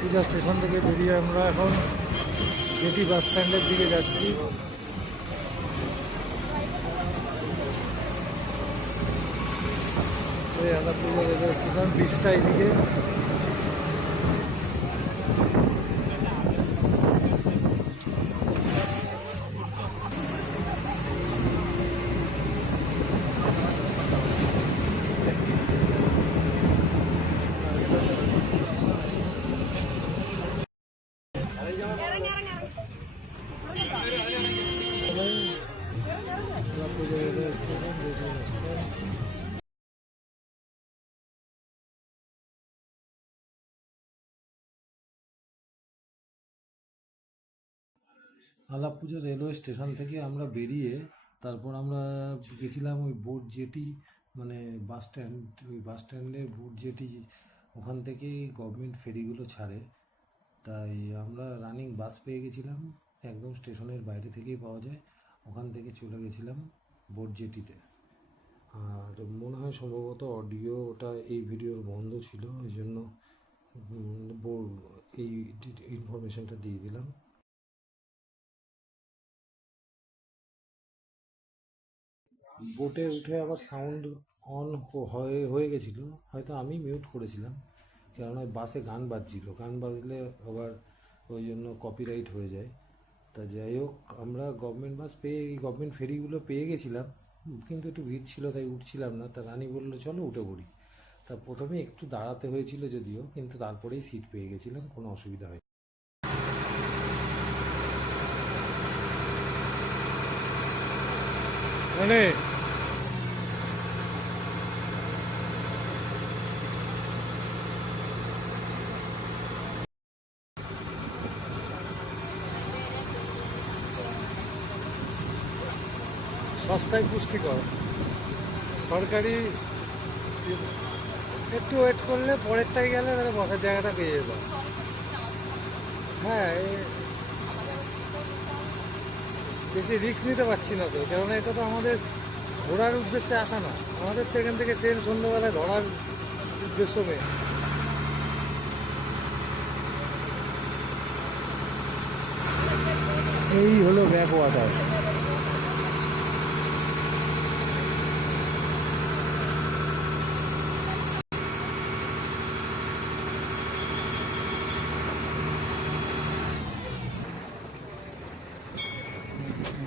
পূজা station থেকে বেরিয়ে আমরা এখন জেটি বাস স্ট্যান্ডের দিকে যাচ্ছি। আলাপুজা রেলওয়ে স্টেশন, ব্রিজটা এদিকে। আলাপুজা রেলওয়ে স্টেশন থেকে আমরা বেরিয়ে তারপর আমরা গেছিলাম ওই বোট জেটি, মানে বাস স্ট্যান্ড, ওই বাস স্ট্যান্ডের বোট জেটি, ওখান থেকেই গভর্নমেন্ট ফেরিগুলো ছাড়ে। তাই আমরা রানিং বাস পেয়ে গেছিলাম, একদম স্টেশনের বাইরে থেকেই পাওয়া যায়। ওখান থেকে চলে গেছিলাম বোট জেটিতে। আর মনে হয় সম্ভবত অডিও ওটা এই ভিডিওর বন্ধ ছিল, ওই জন্য এই ইনফরমেশনটা দিয়ে দিলাম। বোটে উঠে আবার সাউন্ড অন হয়ে গেছিলো, হয়তো আমি মিউট করেছিলাম, কারণ ওই বাসে গান বাজছিল, গান বাজলে আবার ওই জন্য কপিরাইট হয়ে যায়। তা যাই হোক, আমরা গভর্নমেন্ট বাস পেয়ে, এই গভর্নমেন্ট ফেরিগুলো পেয়ে গেছিলাম, কিন্তু একটু ভিড় ছিল তাই উঠছিলাম না। তা রানী বললো চলো উঠে পড়ি। তা প্রথমে একটু দাঁড়াতে হয়েছিল যদিও, কিন্তু তারপরেই সিট পেয়ে গেছিলাম, কোনো অসুবিধা হয়নি। মানে সস্তায় পুষ্টিকর, সরকারি, একটু ওয়েট করলে পরেরটাই গেলে তাহলে বসার জায়গাটা পেয়ে যেত। হ্যাঁ, বেশি রিস্ক নিতে পারছি না তো, কেননা এটা তো আমাদের ঘোরার উদ্দেশ্যে আসা না, আমাদের তো এখান থেকে ট্রেন সন্ধ্যাবেলায় ধরার উদ্দেশ্য নেই। এই হলো ব্যাক ওয়াটার।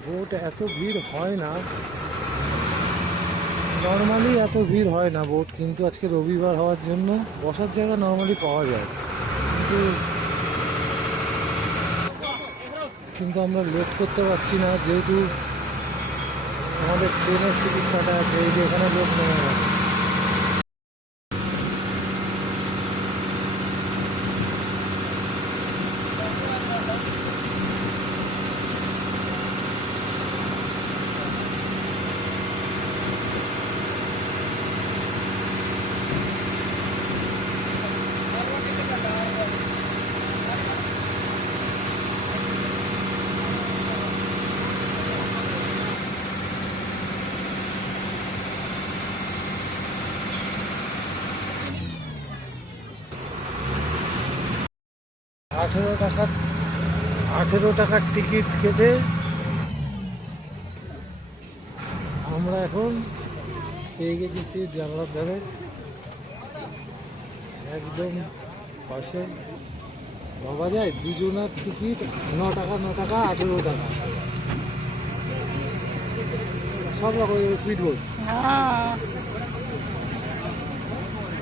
বোট এত ভিড় হয় না, নর্মালি এত ভিড় হয় না বোট, কিন্তু আজকে রবিবার হওয়ার জন্য বসার জায়গা নর্মালি পাওয়া যায়, কিন্তু আমরা লেট করতে পারছি না, যেহেতু আমাদের ট্রেনের টিকিট কাটা আছে। এই যে এখানে লোক নেমে গেছে। আঠেরো টাকার টিকিট কেটে আমরা এখন পেয়ে গেছি সিট জানলার ধারে, একদম পাশে। ভাবা যায় দুজনের টিকিট 9 টাকা 18 টাকা, সব রকম স্পিড বোট।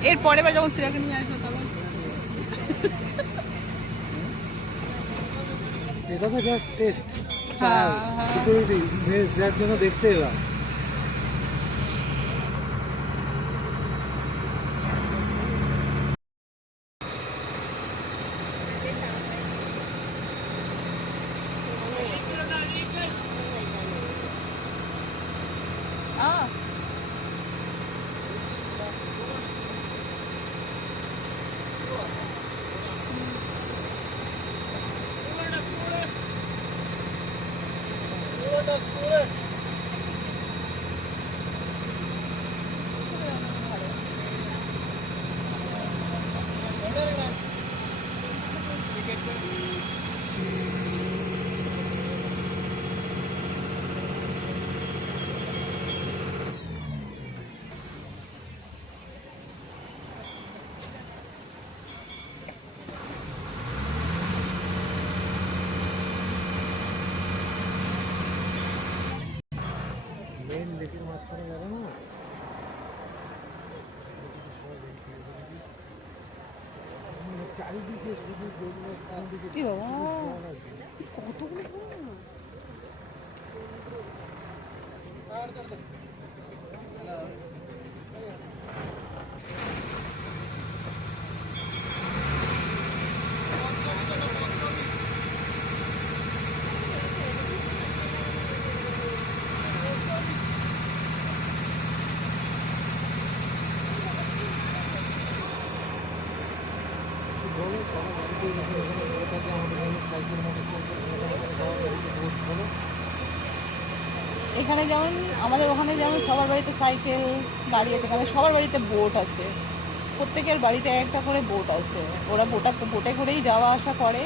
এর পরের বার যখন সিরাকে নিয়ে আসবো তখন এটা তো জাস্ট টেস্ট, যার জন্য দেখতে এলাম। মেন লেকের মাঝখানে যাবে না, চারিদিকে শুধু যেগুলো চারিদিকে কি বাবা জল আছে। কতগুলো বড়। বলো সবার বাড়িতে যখন এখানে বলে থাকে আমাদের এখানে সাইকেল মোটরসাইকেল সবার বাড়িতে বোট বলো। এখানে যেমন আমাদের ওখানে যেমন সবার বাড়িতে সাইকেল গাড়ি আছে, এখানে সবার বাড়িতে বোট আছে। প্রত্যেকের বাড়িতে একটা করে বোট আছে, ওরা বোটে করেই যাওয়া আসা করে।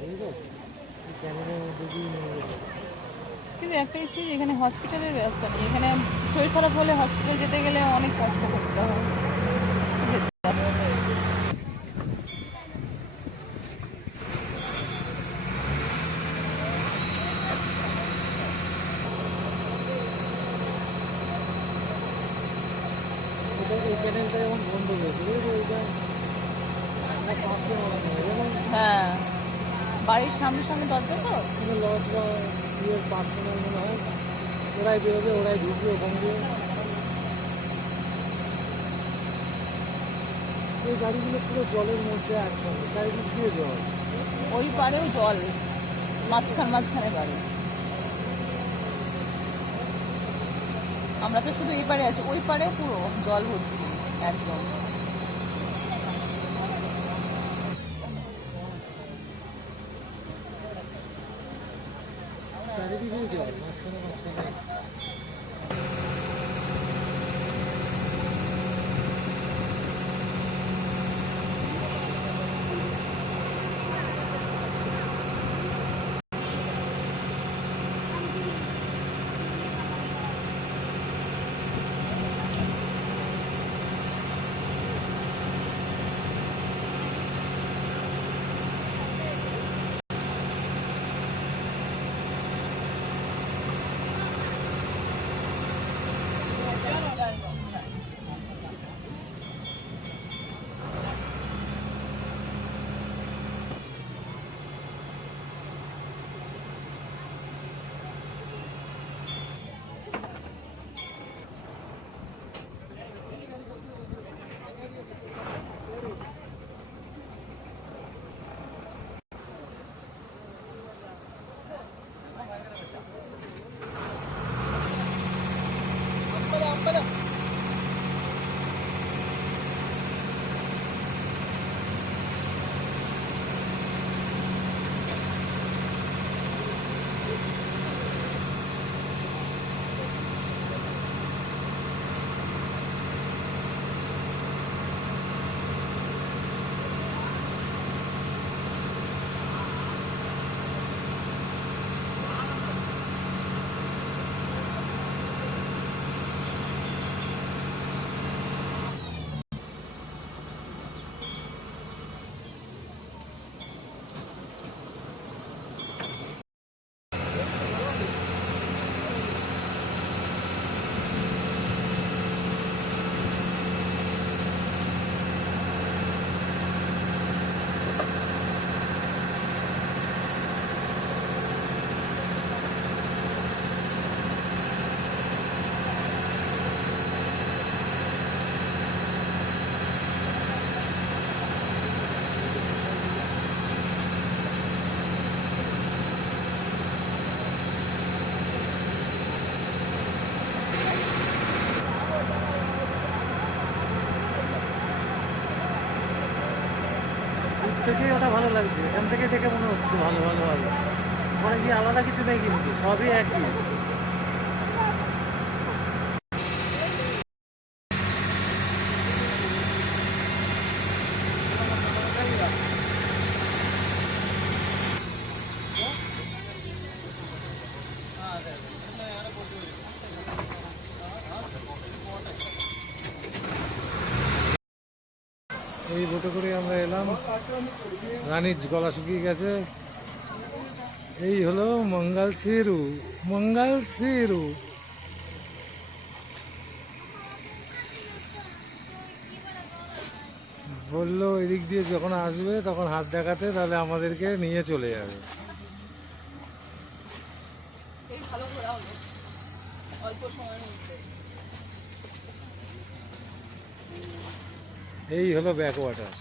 বুঝলো, এই ক্যামেরার মধ্যে দিয়ে নিয়ে গেলো। কিন্তু একটা জিনিস, এখানে হসপিটালের ব্যবস্থা নেই। এখানে শরীর খারাপ হলে হসপিটাল যেতে গেলে অনেক কষ্ট করতে হয়। ওটা এই চ্যানেলটা যেমন বন্ধ হয়েছে বুঝলো, ওইটা একটা পাশে মনে হয় যেমন হ্যাঁ, বাড়ির সামনে সামনে দরজা তো। কোনো লজ বা ইয়ের পার্সোনাল মনে হয়, ওরাই বেরোবে ওরাই ঢুকবে ওখান দিয়ে। এই গাড়িগুলো পুরো জলের মধ্যে একসঙ্গে চারিদিক দিয়ে জল। ওই পাড়েও জল, মাঝখানে বাড়ি। আমরা তো শুধু এই পাড়ে আছি, ওই পাড়ে পুরো জল ভর্তি একদম। চারিদিকেই জল, মাঝখানে মাঝখানে। থেকেই ওটা ভালো লাগছে, এখান থেকে দেখে মনে হচ্ছে ভালো ভালো ভালো। ওখানে গিয়ে আলাদা কিছু নেই কিন্তু সবই একই। এই বোটে করে আমরা এলাম। রানীর গলা শুকিয়ে গেছে। এই হলো মঙ্গলসিরু, মঙ্গলসিরু। বললো এদিক দিয়ে যখন আসবে তখন হাত দেখাতে, তাহলে আমাদেরকে নিয়ে চলে যাবে। এই ভালো ঘোরা হলো অল্প সময়ের মধ্যে। এই হলো ব্যাক ওয়াটার।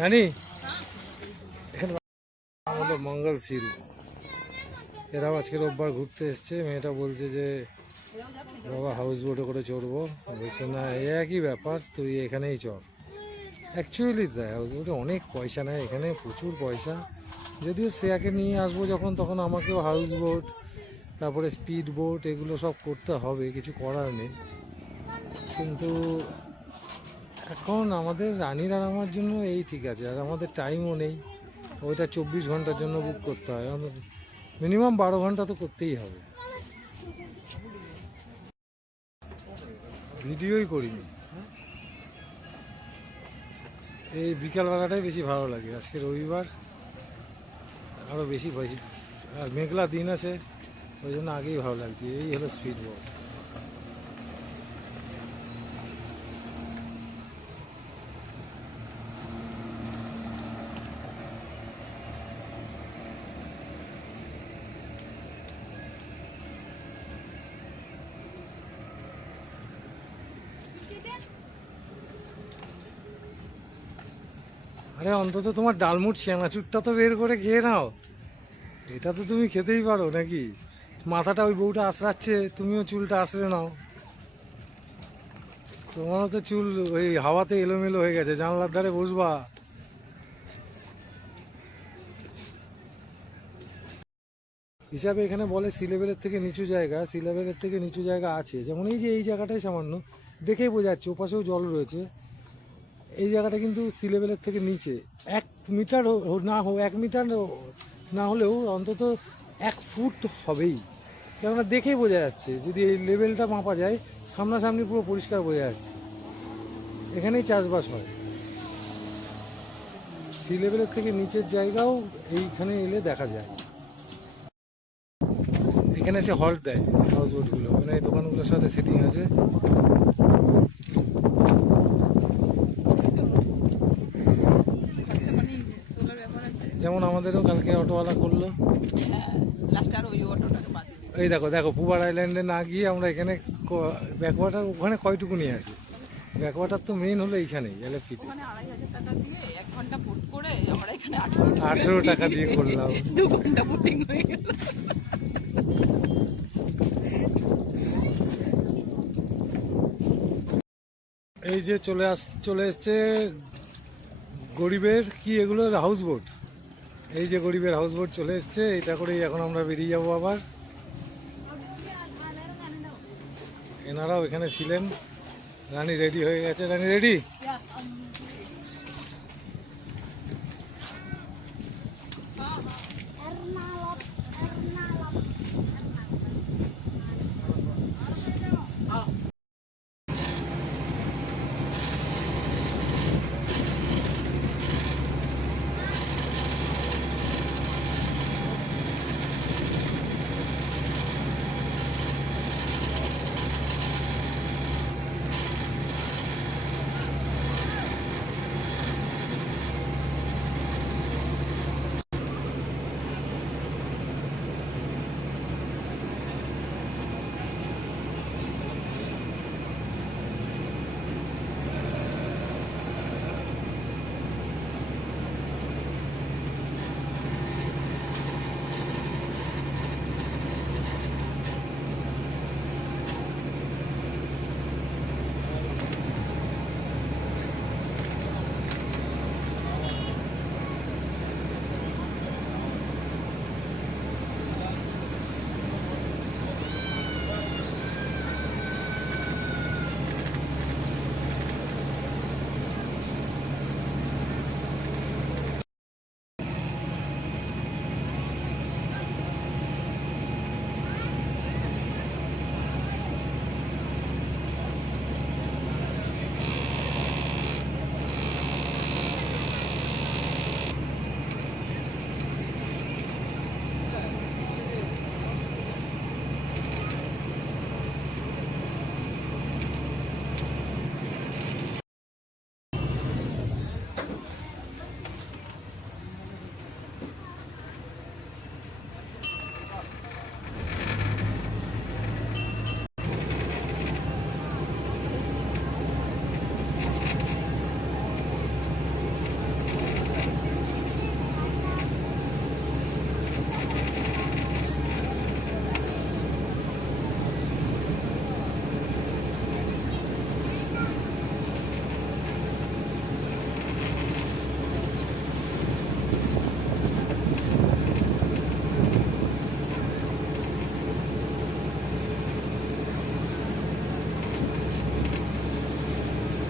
রানী, এখানে আমাদের মঙ্গলসিরু। এরাও আজকে রোববার ঘুরতে এসছে। মেয়েটা বলছে যে বাবা হাউস বোটে করে চড়বো। বলছে না, এ একই ব্যাপার, তুই এখানেই চড়। অ্যাকচুয়ালি তাই, হাউস বোটে অনেক পয়সা নেয়, এখানে প্রচুর পয়সা। যদিও শ্রেয়াকে নিয়ে আসবো যখন, তখন আমাকেও হাউস বোট, তারপরে স্পিড বোট, এগুলো সব করতে হবে, কিছু করার নেই। কিন্তু এখন আমাদের রানীর আর আমার জন্য এই ঠিক আছে, আর আমাদের টাইমও নেই। ওইটা 24 ঘন্টার জন্য বুক করতে হয়, আমাদের মিনিমাম 12 ঘন্টা তো করতেই হবে। ভিডিওই করিনি। এই বিকালবেলাটাই বেশি ভালো লাগে, আজকে রবিবার আরও বেশি বেশি, আর মেঘলা দিন আছে, ওই জন্য আগেই ভালো লাগছে। এই হলো স্পিড বোট। আরে অন্তত তোমার ডালমুট চানাচুরটা তো বের করে খেয়ে নাও। এটা তো তুমি খেতেই পারো নাকি? মাথাটা ওই বউটা আঁচড়াচ্ছে, তুমিও চুলটা আঁচড়ে নাও। তোমারও তো চুল ওই হাওয়াতে এলোমেলো হয়ে গেছে, জানলার ধারে বসবা। হিসাবে এখানে বলে সি লেভেলের থেকে নিচু জায়গা, সি লেভেলের থেকে নিচু জায়গা আছে। যেমন এই যে এই জায়গাটাই সামান্য দেখেই বোঝা যাচ্ছে, ওপাশেও জল রয়েছে। এই জায়গাটা কিন্তু সি লেভেলের থেকে নিচে 1 মিটার না হোক, 1 মিটার না হলেও অন্তত 1 ফুট হবেই। কেননা দেখেই বোঝা যাচ্ছে, যদি এই লেভেলটা মাপা যায়, সামনাসামনি পুরো পরিষ্কার বোঝা যাচ্ছে। এখানেই চাষবাস হয়। সি লেভেলের থেকে নিচের জায়গাও এইখানে এলে দেখা যায়। এখানে এসে হল্ট দেয় হাউস বোটগুলো, মানে এই দোকানগুলোর সাথে সেটিং আছে। খরচা পানি তোলার ব্যাপার আছে। যেমন আমাদেরও কালকে অটোওয়ালা করলো। হ্যাঁ, লাস্টে আর ওই অটোটাকে বাদ দিই। এই দেখো দেখো, পুবার আইল্যান্ডে না গিয়ে আমরা এখানে ব্যাকওয়াটার ওখানে কয়টুকু নিয়ে আসি। ব্যাকওয়াটার তো মেন হলো এইখানেই এলএফপিতে। ওখানে 2,500 টাকা দিয়ে 1 ঘন্টা বুট করে আমরা এখানে 18 টাকা দিয়ে করলাম। 2 ঘন্টা বুটিং হয়ে গেল। এই যে চলে এসছে গরিবের কি এগুলো হাউস বোট। এই যে গরিবের হাউস বোট চলে এসছে, এটা করেই এখন আমরা বেরিয়ে যাবো আবার। এনারাও এখানে ছিলেন। রানী রেডি হয়ে গেছে। রানী রেডি?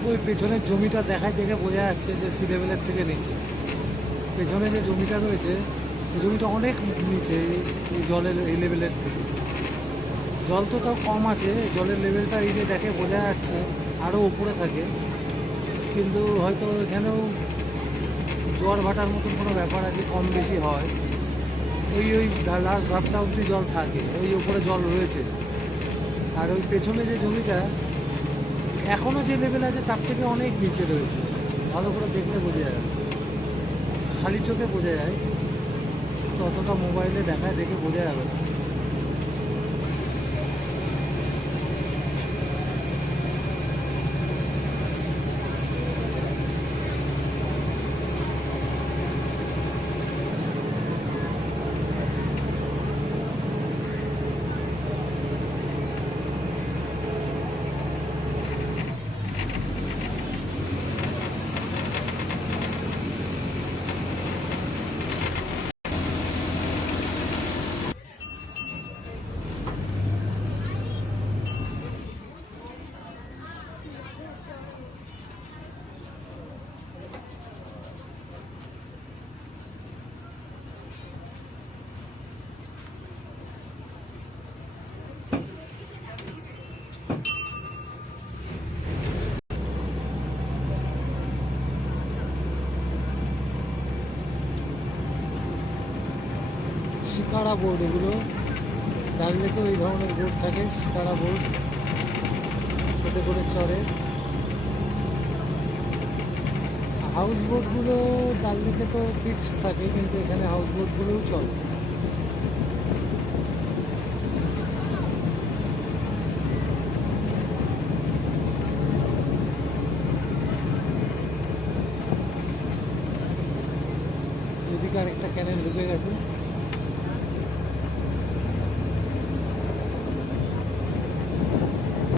ওই পেছনের জমিটা দেখায় দেখে বোঝা যাচ্ছে যে সি লেভেলের থেকে নিচে। পেছনে যে জমিটা রয়েছে এই জমিটা অনেক নিচে এই জলের এই লেভেলের থেকে। জল তো তাও কম আছে, জলের লেভেলটা এই যে দেখে বোঝা যাচ্ছে আরও উপরে থাকে, কিন্তু হয়তো এখানেও জোয়ার ভাটার মতন কোনো ব্যাপার আছে, কম বেশি হয়। ওই লাস্ট ধাপটা অবধি জল থাকে, ওই উপরে জল রয়েছে। আর ওই পেছনে যে জমিটা এখনও যে লেভেল আছে তার থেকে অনেক নিচে রয়েছে, ভালো করে দেখলে বোঝা যায়, খালি চোখে বোঝা যায়, ততটা মোবাইলে দেখায় দেখে বোঝা যাবে না। শিকারা বোর্ড এগুলো, ডাল লেকে ওই ধরনের বোর্ড থাকে, শিকারা বোর্ড, সাথে করে চড়ে। হাউস বোটগুলো ডাল লেকে তো ফিক্সড থাকে, কিন্তু এখানে হাউস বোটগুলোও চলে। এদিকে আরেকটা ক্যানেল ঢুকে গেছে।